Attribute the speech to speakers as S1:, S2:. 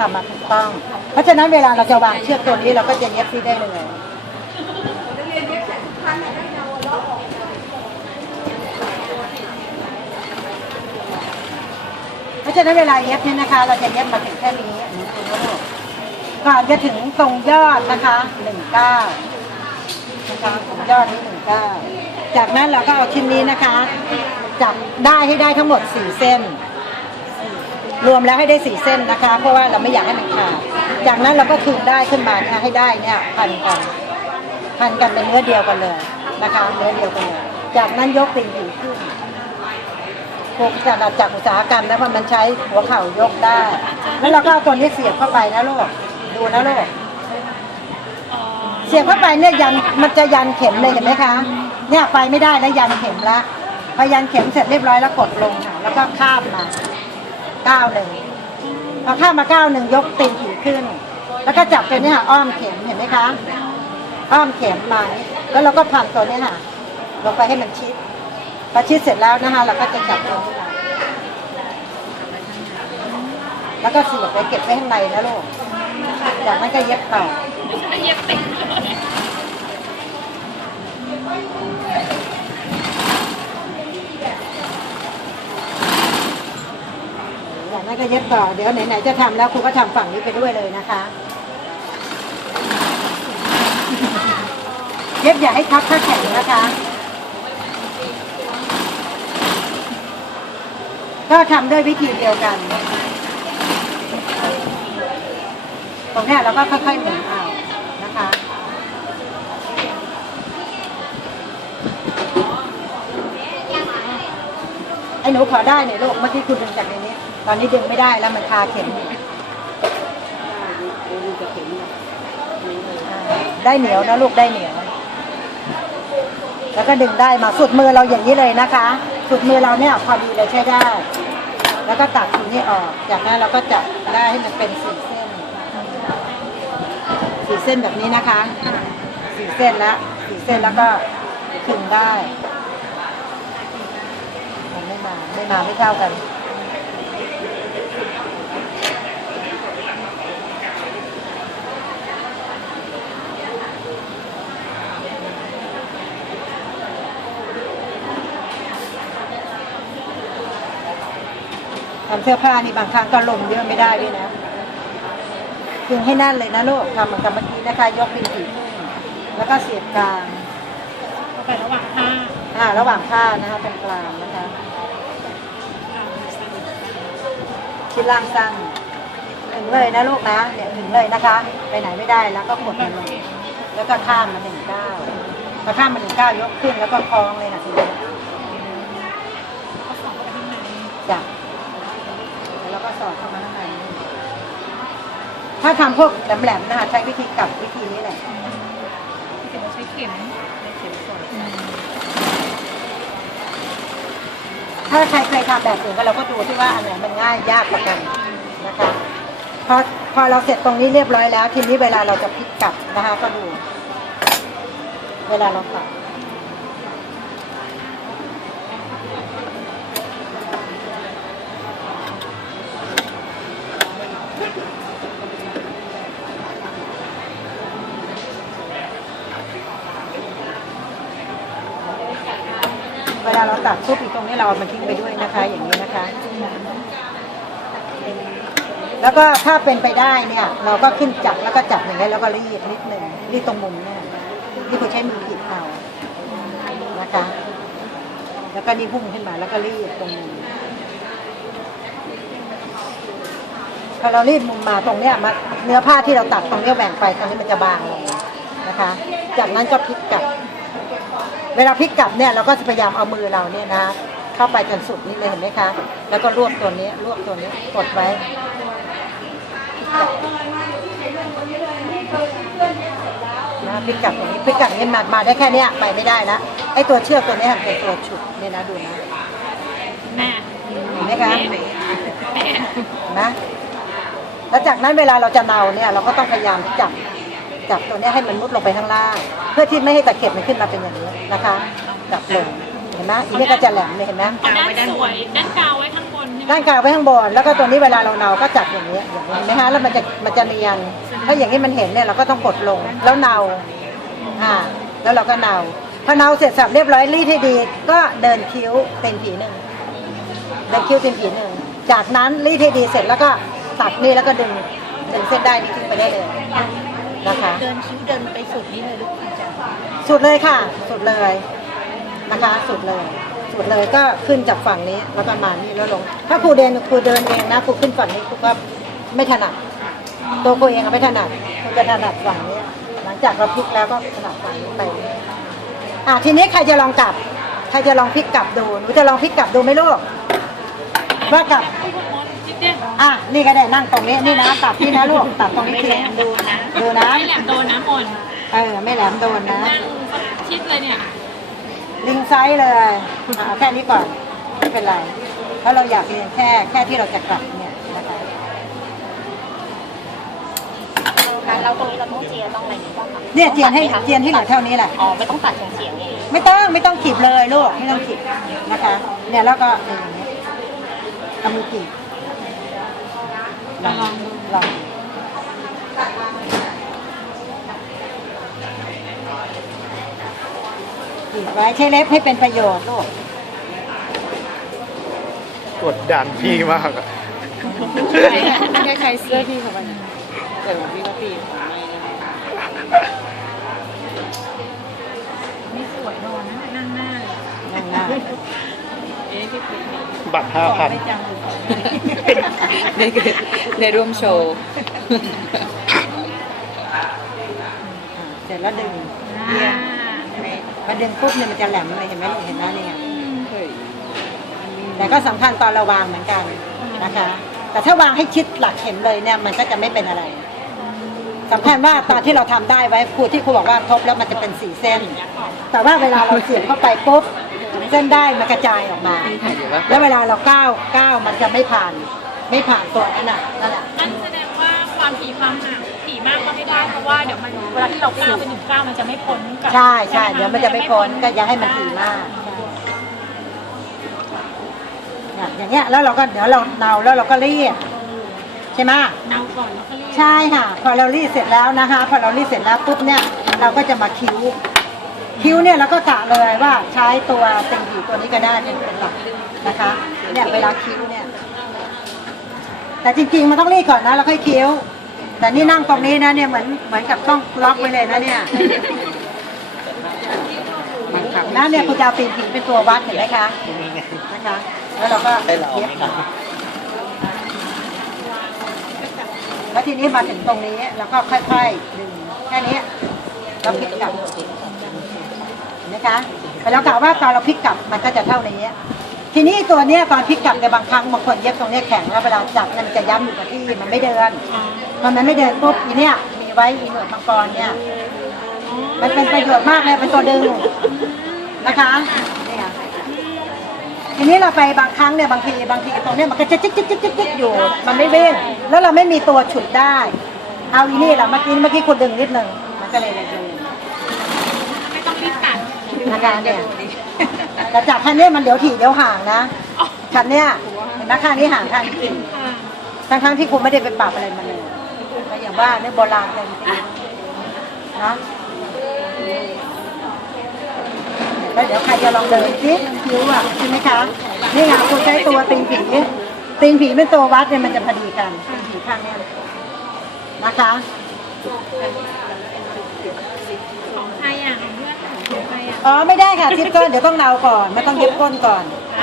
S1: ทำมาถูกต้อง เพราะฉะนั้นเวลาเราจะวางเชือกตัวนี้เราก็จะเย็บที่ได้เลย เพราะฉะนั้นเวลาเย็บเนี่ยนะคะ เราจะเย็บมาถึงแค่นี้กก่อนจะถึงตรงยอดนะคะหนึ่งเก้านะคะตรงยอดนี้หนึ่งเก้าจากนั้นเราก็เอาชิ้นนี้นะคะ จับได้ให้ได้ทั้งหมดสี่เส้น รวมแล้วให้ได้สี่เส้นนะคะ เพราะว่าเราไม่อยากให้มันขาดจากนั้นเราก็คืนได้ขึ้นมาให้ได้เนี่ยพันกันพันกันเป็นเนื้อเดียวกันเลยนะคะเนื้อเดียวกันเลยจากนั้นยกตีนผีขึ้นพวกจากจากอุตสาหกรรมนะเพราะมันใช้หัวเข่ายกได้ แล้วเราก็เอาตัวนี้เสียบเข้าไปนะลูกดูนะลูกเสียบเข้าไปเนี่ยยันมันจะยันเข็มเลยเห็นไหมคะ เนี่ยไปไม่ได้แล้วยันเข็มละพอยันเข็มเสร็จเรียบร้อยแล้วกดลงค่ะแล้วก็ข้ามมา ก้าวหนึ่งพอข้ามมาก้าวหนึ่งยกตีนผีขึ้น แล้วก็จับตัวนี้ค่ะอ้อมเข็มเห็นไหมคะ อ้อมเข็มมาแล้วเราก็พันตัวนี้ค่ะลงไปให้มันชิดพอชิดเสร็จแล้วนะคะเราก็จะจับตัวนี้ค่ะแล้วก็เสียบไปเก็บไว้ข้างในนะลูกจากนั้นก็เย็บต่อ
S2: เย็บติด
S1: จากนั้นก็เย็บต่อเดี๋ยวไหนๆจะทำแล้วครูก็ทำฝั่งนี้ไปด้วยเลยนะคะ เย็บอย่าให้ทับถ้าแข็งนะคะ ก็ทำด้วยวิธีเดียวกัน ตรงนี้เราก็ค่อยๆหมุนเอานะคะไอ้หนูขอได้เนี่ยลูกเมื่อกี้คุณดึงจากในนี้ ตอนนี้ดึงไม่ได้แล้วมันคาเข็มอยู่ได้เหนียวนะลูกได้เหนียว แล้วก็ดึงได้มาสุดมือเราอย่างนี้เลยนะคะ สุดมือเราเนี่ยพอดีเลยใช้ได้ แล้วก็ตัดตรงนี้ออก จากนั้นเราก็จับได้ให้มันเป็นสี่เส้น สี่เส้นแบบนี้นะคะ สี่เส้นแล้วสี่เส้นแล้วก็ขึงได้ มันไม่มาไม่มาไม่เท่ากัน ทำเสื้อผ้านี่บางครั้งก็ลมเยอะไม่ได้ด้วยนะพึงให้แนั่นเลยนะลูกทำเหมือนกับเมื่อกี้นะคะ ยกเป็นผีขึ้นแล้วก็เสียบกลาง
S2: เข้าไประหว่างผ้า
S1: อ่าระหว่างผ้านะคะเป็นกลางนะคะชิ้นล่างสั้นถึงเลยนะลูกนะเนี่ยถึงเลยนะคะ ไปไหนไม่ได้แล้วก็กดมันลงแล้วก็ข้ามมาหนึ่งเก้าพอข้ามมาหนึ่งเก้ายกขึ้นแล้วก็คล้องเลยค่ะทีนี้
S2: ก็สองไปข้างใน
S1: จ้ะแล้วเราก็ส อดเข้ามาข้างในถ้าทำพวกแหลมๆนะคะใช้วิธีกลับวิธีนี้แหละ
S2: ที่เป็นใช้เข็มในเข็มสด
S1: ถ้าใครเคยทำแบบอื่นก็เราก็ดูที่ว่าอันไหนมันง่ายยากกว่ากันนะคะพอพอเราเสร็จตรงนี้เรียบร้อยแล้ว ทีนี้เวลาเราจะพลิกกลับนะคะก็ดู เวลาเรากลับ เวลาเราตัดซุปอีกตรงนี้เราเอามันทิ้งไปด้วยนะคะ อย่างนี้นะคะ แล้วก็ถ้าเป็นไปได้เนี่ย เราก็ขึ้นจับแล้วก็จับอย่างนี้ยแล้วก็รีดนิดหนึ่งรีดตรงมุมเนี่ยที่คุณใช้มือหยิบเอานะคะ แล้วก็นี่พุ่งขึ้นมาแล้วก็รีดตรงมุมพอเรารีดมุมมาตรงเนี้ยมาเนื้อผ้าที่เราตัดตรงเนี้ยแหว่งไปตรงนี้มันจะบางลงนะคะ จากนั้นก็พลิกกลับ เวลาพลิกกลับเนี่ยเราก็จะพยายามเอามือเราเนี่ยนะเข้าไปจนสุดนี่เลยเห็นไหมคะ แล้วก็รวบตัวนี้รวบตัวนี้กดไว้นะพลิกกลับอย่างนี้พลิกกลับอย่างนี้มามาได้แค่เนี้ยไปไม่ได้นะไอ้ตัวเชือกตัวเนี้ยมันเป็นตัวฉุดเนี่ยนะดูนะ
S2: แม่
S1: เห็นไหมคะ
S2: แม่
S1: เห็นะแล้วจากนั้นเวลาเราจะเนาเนี่ยเราก็ต้องพยายามจับ จับตัวเนี้ยให้มันมุดลงไปข้างล่าง เพื่อที่ไม่ให้ตะเข็บมันขึ้นมาเป็นอย่างนี้นะคะจับลงเห็นไหมอีนี่ก็จะแหลมเลยเห็นไหม
S2: เอาด้านสวยด้านกาวไว้ข้างบนใช่ไหม
S1: ด้านกลางไว้ข้างบนแล้วก็ตัวนี้เวลาเราเนาก็จับอย่างนี้อย่างนี้เห็นไหมคะแล้วมันจะมันจะเนียนถ้าอย่างนี้มันเห็นเนี่ยเราก็ต้องกดลงแล้วเนาอ่าแล้วเราก็เนาพอเนาเสร็จสับเรียบร้อยรีดให้ดี ก็เดินคิ้วเต็มผีหนึ่งเดินคิ้วเต็มผีหนึ่งจากนั้นรีดให้ดีเสร็จแล้วก็ตัดนี่แล้วก็ดึงดึงเส้นได้นี่ขึ้นไปได้เลย นะคะ
S2: เดินคิ้วเดินไปสุดนี้เลยลูกอาจารย์
S1: สุดเลยค่ะ สุดเลยนะคะ สุดเลย สุดเลยก็ขึ้นจากฝั่งนี้แล้วก็มานี่แล้วลง ถ้าครูเดินครูเดินเองนะครูขึ้นฝั่งนี้ครูก็ไม่ถนัด ตัวครูเองก็ไม่ถนัดครูจะถนัดฝั่งนี้ หลังจากเราพลิกแล้วก็ถนัดฝั่งนี้ไปอะทีนี้ใครจะลองกลับ ใครจะลองพลิกกลับดูหนูจะลองพลิกกลับดูไหมลูกว่ากลับ
S2: จิ๊บ เนี่ย
S1: อะนี่ก็ได้นั่งตรงนี้นี่นะตัดนี่นะลูกตัดตรงนี้ที
S2: ดูนะ
S1: ดูนะ
S2: ไม่แหลมโดนนะมน
S1: เออไม่แหลมโดนนะ
S2: นั่งชิดเลยเนี่ย
S1: ลิงไซส์เลยเอาแค่นี้ก่อนไม่เป็นไรเพราะเราอยากเรียนแค่แค่ที่เราจะกลับเนี่ยนะคะ
S3: การเราตรงนี้เราต้องเจียต้องอะไรอย่างนี้ป่ะคะ
S1: เนี่ยเจียนให้เจียนให้เหลือเท่านี้แหละ
S3: อ๋อไม่ต้องตัดเฉียงๆเอง
S1: ไม่ต้องไม่ต้องขีดเลยลูกไม่ต้องขีดนะคะ เนี่ยแล้วก็อย่างนี้เอามือขี ดลองดูลองดูขีดไว้ใช้เล็บให้เป็นประโยชน์ลูก
S4: กดดันพี่มากอะ
S2: คล้ายๆเสื้อพี่เขาไปแต่ของพี่ก็ปีของไม่นี่สวยนอนนะนั่งหน้าเลย
S1: นั่งหน้า
S2: เอ๊ะพี่ปี
S4: บัตรห้าพัน
S2: ไม่จังเลย
S5: ได้ได้ร่วมโชว์
S1: เสร็จแล้วดึง
S2: อ่า
S1: พอดึงปุ๊บเนี่ยมันจะแหลมเลยเห็นไหมเห็นไหมนี่ไงแต่ก็สำคัญตอนเราวางเหมือนกันนะคะ แต่ถ้าวางให้ชิดหลักเข็มเลยเนี่ยมันก็จะไม่เป็นอะไรสำคัญว่าตอนที่เราทำได้ไว้ครูที่ครูบอกว่าทบแล้วมันจะเป็นสี่เส้น แต่ว่าเวลาเราเสียบเข้าไปปุ๊บ เส้นได้มันกระจายออกมา แล้วเวลาเราก้าวก้าวมันจะไม่ผ่าน ไม่ผ่านตัวนั่นน่ะนั่นแหละ
S2: นั่นแสดงว่าความถี่ความห่างถี่มากก็ไม่ได้เพราะว่าเดี๋ยวมันเวลาที่เราก้าวไปหนึ่งก้าวมันจะไม่พ้นกับ
S1: ใช่ใช่
S2: ไหค
S1: เดี๋ยวมันจะไม่พ้นก็อย่าให้มันถี่มากเนี่ยอย่างเงี้ยแล้วเราก็เดี๋ยวเราเนาแล้วเราก็รีดใช่ไหม
S2: เนาก่อนแล้วก็รีด
S1: ใช่ค่ะ พอเรารีดเสร็จแล้วนะคะ พอเรารีดเสร็จแล้วปุ๊บเนี่ยเราก็จะมาคิ้ว คิ้วเนี่ยเราก็กะเลยว่าใช้ตัวเต็งผีตัวนี้ก็ได้เป็นเป็นหลักนะคะเนี่ยเวลาคิ้วเนี่ย แต่จริงๆมันต้องรีดก่อนนะแล้วค่อยคิ้ว แต่นี่นั่งตรงนี้นะเนี่ยเหมือนเหมือนกับต้องล็อกไว้เลยนะเนี่ยนะเนี่ยคุณจะเอาตีนผีเป็นตัววัดเห็นไหมคะนะคะ แล้วเราก็เย็บแล้วทีนี้มาถึงตรงนี้ แล้วก็ค่อยๆดึงแค่นี้แล้วพลิกกลับ นไหมคะแต่เรากะว่าตอนเราพลิกกลับมันก็จะเท่านี้ทีนี้ตัวเนี้ยตอนพลิกกลับในบางครั้งบางคนเย็บตรงเนี้ยแข็งแล้วเวลาจับเนี่ยมันจะย้ำอยู่กับที่มันไม่เดินพอมันไม่เดินปุ๊บอีเนี่ยมีไว้อีหนวดมังกรเนี่ยมันเป็นประโยชน์มากเลยเป็นตัวดึงนะคะเนี่ยทีนี้เราไปบางครั้งเนี่ยบางทีบางทีตรงเนี้ยมันก็จะจิ๊กจิ๊กจิ๊กจิ๊กอยู่มันไม่เว้นแล้วเราไม่มีตัวฉุดได้ เอาอีนี่แหละเมื่อกี้เมื่อกี้คุณดึงนิดนึงมันก็เลยเลยเลย
S2: ไม่ต้องรีบตัด
S1: นะคะเนี่ยแต่จากคันนี้มันเดี๋ยวถี่เดี๋ยวห่างนะคันเนี้ยเห็นไหมข้างนี้ห่างข้างนี้ถี่ทั้งทั้งที่คุณไม่ได้ไปปรับอะไรมันเลยอย่างว่าเนี่ยโบราณแต่จริงๆเนะแล้วเดี๋ยวใครจะลองเดินซิคิ้วอะใช่ไหมคะนี่ไงคุณใช้ตัวติงผีติงผีเป็นตัววัดเนี่ยมันจะพอดีกันติงผีข้างเนี้ยนะคะ
S2: อ๋อ
S1: ไม่ได้ค่ะชิปก้นเดี๋ยวต้องเนาก่อนไม่ต้องเย็บก้นก่อน